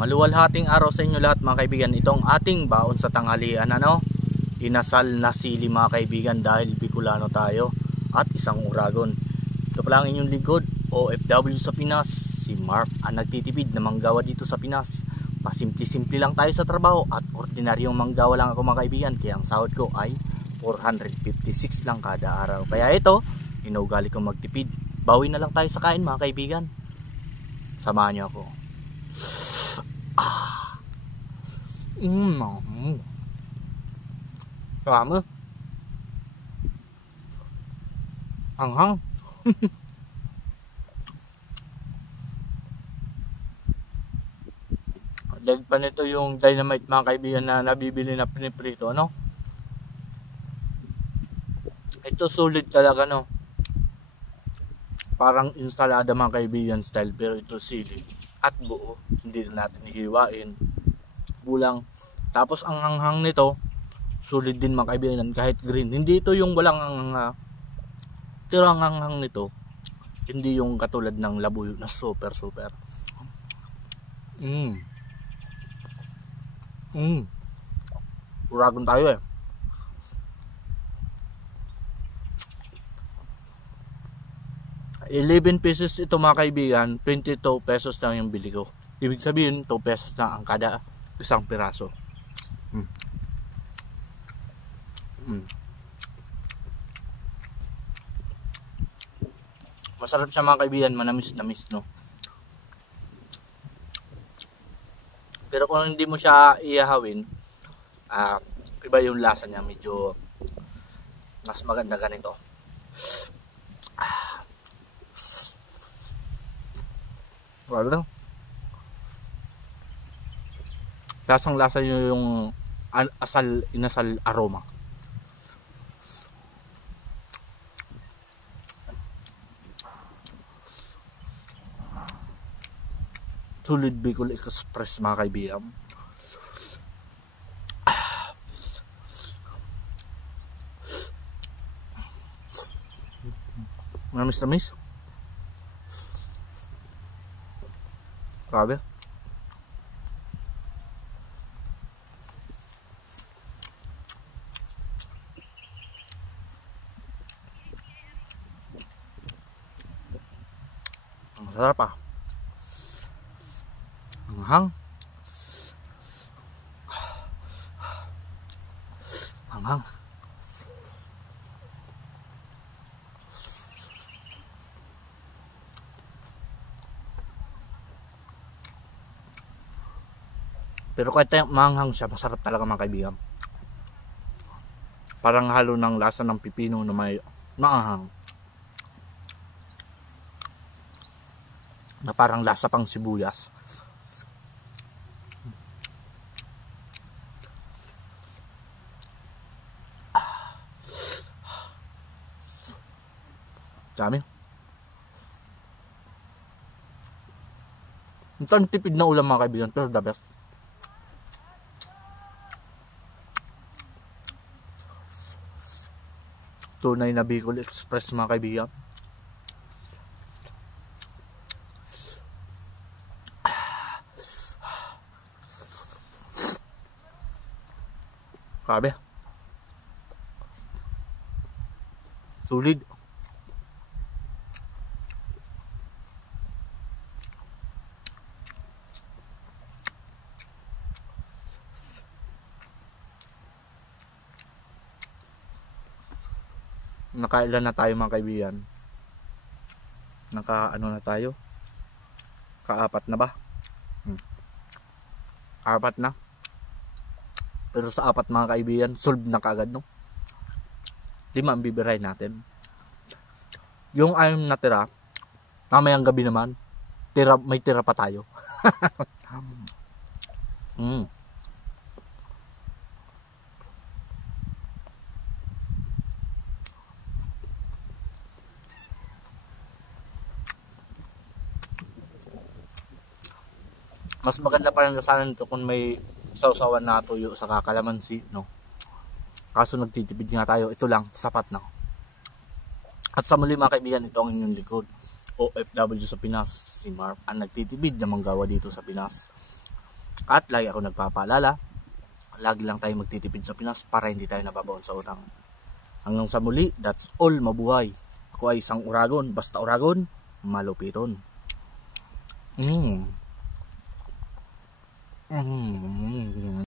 Maluwalhating araw sa inyo lahat mga kaibigan. Itong ating baon sa tanghalian, inasal na sili mga kaibigan dahil Bicolano tayo at isang uragon. Ito pala ang inyong lingkod, OFW sa Pinas, si Mark ang nagtitipid na manggawa dito sa Pinas. Pasimple-simple lang tayo sa trabaho at ordinaryong manggawa lang ako mga kaibigan, kaya ang sahod ko ay 456 lang kada araw. Kaya ito, inuugali kong magtipid. Bawi na lang tayo sa kain mga kaibigan. Samahan niyo ako. Sarap. Hanghang. Dahil pa nito yung dynamite mga kaibigan na nabibili na piniprito, no? Ito sulit talaga, no? Parang ensalada mga kaibigan style, pero ito sili at buo, hindi na natin hihiwain, bulang. Tapos ang hanghang nito sulit din mga kaibigan, kahit green. Hindi ito yung walang hanghang, pero ang hanghang nito hindi yung katulad ng labuyo na super. Uragon tayo eh. $11 pesos ito mga kaibigan, 22 pesos lang yung bili ko. Ibig sabihin 2 pesos na ang kada isang piraso. Masarap siya mga kaibigan, manamis-namis, no? Pero kung hindi mo siya iahawin, iba yung lasa niya, medyo mas maganda ganito. Wala. Lasang-lasa yung inasal aroma. Sulit Bicol Express mga kaibigan. Namis. Grabe. Ang sarap ah. Hanghang. Pero kahit manghang siya, masarap talaga mga kaibigan. Parang halo ng lasa ng pipino na may maanghang. Na parang lasa pang sibuyas. Dami. Ito ang tipid na ulam mga kaibigan, pero the best. Tunay na Bicol Express mga kaibigan. Grabe. Sulit. Nakailan na tayo mga kaibigan? Ano na tayo? Kaapat na ba? Apat na. Pero sa apat mga kaibigan, solve na kaagad, no? 5 ang bibiray natin. Yung ayun na tira, mamayang gabi naman, may tira pa tayo. Mas maganda pa rin sana nito kung may sausawan na tuyo sa kakalamansi, no? Kaso nagtitipid nga tayo, ito lang, sapat na. At sa muli mga kaibigan, ito ang inyong likod, OFW sa Pinas, si Mark ang nagtitipid na manggawa dito sa Pinas. At lagi ako nagpapaalala, lagi lang tayo magtitipid sa Pinas para hindi tayo nababaon sa utang. Hanggang sa muli, that's all, mabuhay. Ako ay isang Uragon, basta Uragon, malupiton.